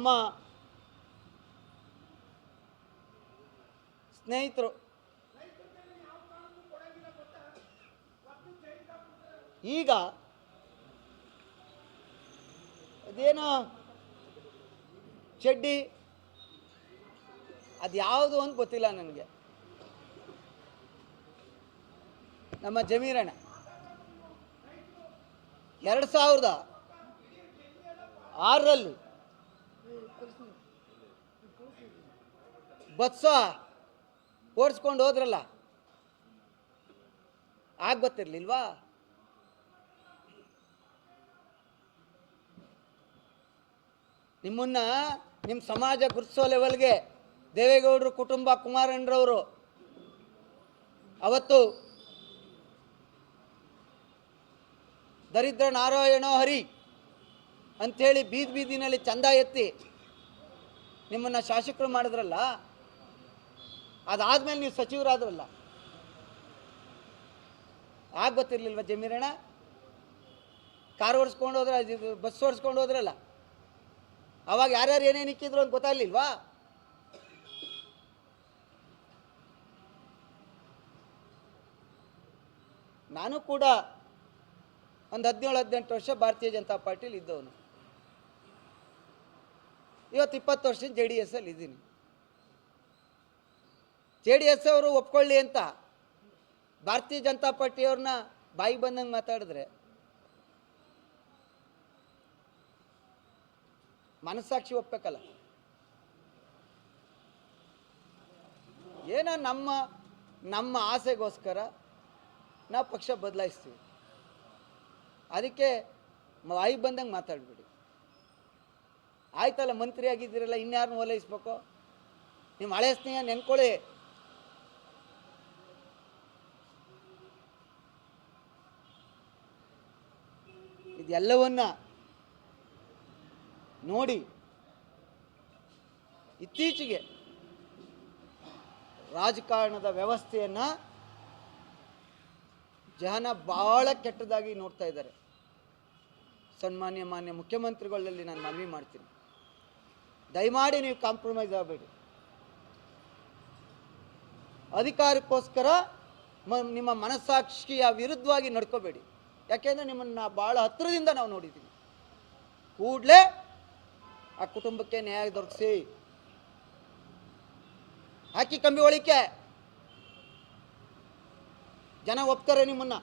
ನಮ್ಮ ಸ್ನೇಹಿತರು ಈಗ ಅದೇನೋ ಚಡ್ಡಿ ಅದು ಯಾವುದು ಅಂತ ಗೊತ್ತಿಲ್ಲ ನನಗೆ. ನಮ್ಮ ಜಮೀರಣ್ಣ 2006ರಲ್ಲಿ ಬಸ್ಸ ಓಡಿಸ್ಕೊಂಡು ಹೋದ್ರಲ್ಲ, ಆಗ ಗೊತ್ತಿರ್ಲಿಲ್ವಾ? ನಿಮ್ಮನ್ನ ನಿಮ್ಮ ಸಮಾಜ ಗುರುತಿಸೋ ಲೆವೆಲ್ಗೆ ದೇವೇಗೌಡರು ಕುಟುಂಬ, ಕುಮಾರಣ್ಣರವರು ಅವತ್ತು ದರಿದ್ರ ನಾರಾಯಣೋ ಹರಿ ಅಂಥೇಳಿ ಬೀದಿ ಬೀದಿನಲ್ಲಿ ಚಂದ ಎತ್ತಿ ನಿಮ್ಮನ್ನು ಶಾಸಕರು ಮಾಡಿದ್ರಲ್ಲ, ಅದಾದ್ಮೇಲೆ ನೀವು ಸಚಿವರಾದ್ರಲ್ಲ, ಆಗ ಗೊತ್ತಿರಲಿಲ್ವ ಜಮೀರಣ್ಣ? ಕಾರ್ ಓಡಿಸ್ಕೊಂಡು ಹೋದ್ರೆ, ಬಸ್ ಓಡಿಸ್ಕೊಂಡು ಹೋದ್ರಲ್ಲ, ಅವಾಗ ಯಾರ್ಯಾರು ಏನೇನು ಇಕ್ಕಿದ್ರು ಅಂತ ಗೊತ್ತಾಗ್ಲಿಲ್ವಾ? ನಾನು ಕೂಡ ಒಂದು 17-18 ವರ್ಷ ಭಾರತೀಯ ಜನತಾ ಪಾರ್ಟಿಲಿ ಇದ್ದವನು. ಇವತ್ತು 20 ವರ್ಷ JDS ಅಲ್ಲಿ ಇದ್ದೀನಿ. JDS ಅವರು ಒಪ್ಕೊಳ್ಳಿ ಅಂತ ಭಾರತೀಯ ಜನತಾ ಪಾರ್ಟಿಯವ್ರನ್ನ ಬಾಯಿಗೆ ಬಂದಂಗೆ ಮಾತಾಡಿದ್ರೆ ಮನಸ್ಸಾಕ್ಷಿ ಒಪ್ಪಬೇಕಲ್ಲ. ಏನೋ ನಮ್ಮ ಆಸೆಗೋಸ್ಕರ ನಾವು ಪಕ್ಷ ಬದಲಾಯಿಸ್ತೀವಿ. ಅದಕ್ಕೆ ಬಾಯಿಗೆ ಬಂದಂಗೆ ಮಾತಾಡ್ಬಿಡಿ. ಆಯ್ತಲ್ಲ, ಮಂತ್ರಿ ಆಗಿದ್ದೀರಲ್ಲ, ಇನ್ಯಾರನ್ನ ಓಲೈಸ್ಬೇಕು? ನಿಮ್ಮ ಹಳೆ ಸ್ನೇಹ ನೆನ್ಕೊಳ್ಳಿ. ಇದೆಲ್ಲವನ್ನ ನೋಡಿ ಇತ್ತೀಚೆಗೆ ರಾಜಕಾರಣದ ವ್ಯವಸ್ಥೆಯನ್ನು ಜನ ಬಹಳ ಕೆಟ್ಟದಾಗಿ ನೋಡ್ತಾ ಇದ್ದಾರೆ. ಮಾನ್ಯ ಮುಖ್ಯಮಂತ್ರಿಗಳಲ್ಲಿ ನಾನು ಮನವಿ ಮಾಡ್ತೀನಿ, ದಯಮಾಡಿ ನೀವು ಕಾಂಪ್ರಮೈಸ್ ಆಗಬೇಡಿ. ಅಧಿಕಾರಕ್ಕೋಸ್ಕರ ನಿಮ್ಮ ಮನಸ್ಸಾಕ್ಷಿಯ ವಿರುದ್ಧವಾಗಿ ನಡ್ಕೋಬೇಡಿ. ಯಾಕೆಂದರೆ ನಿಮ್ಮನ್ನು ಭಾಳ ಹತ್ತಿರದಿಂದ ನಾವು ನೋಡಿದ್ದೀವಿ. ಕೂಡಲೇ ಆ ಕುಟುಂಬಕ್ಕೆ ನ್ಯಾಯ ದೊರಕಿಸಿ, ಹಾಕಿ ಕಂಬಿ ಒಳಿಕೆ, ಜನ ಒಪ್ತಾರೆ ನಿಮ್ಮನ್ನು.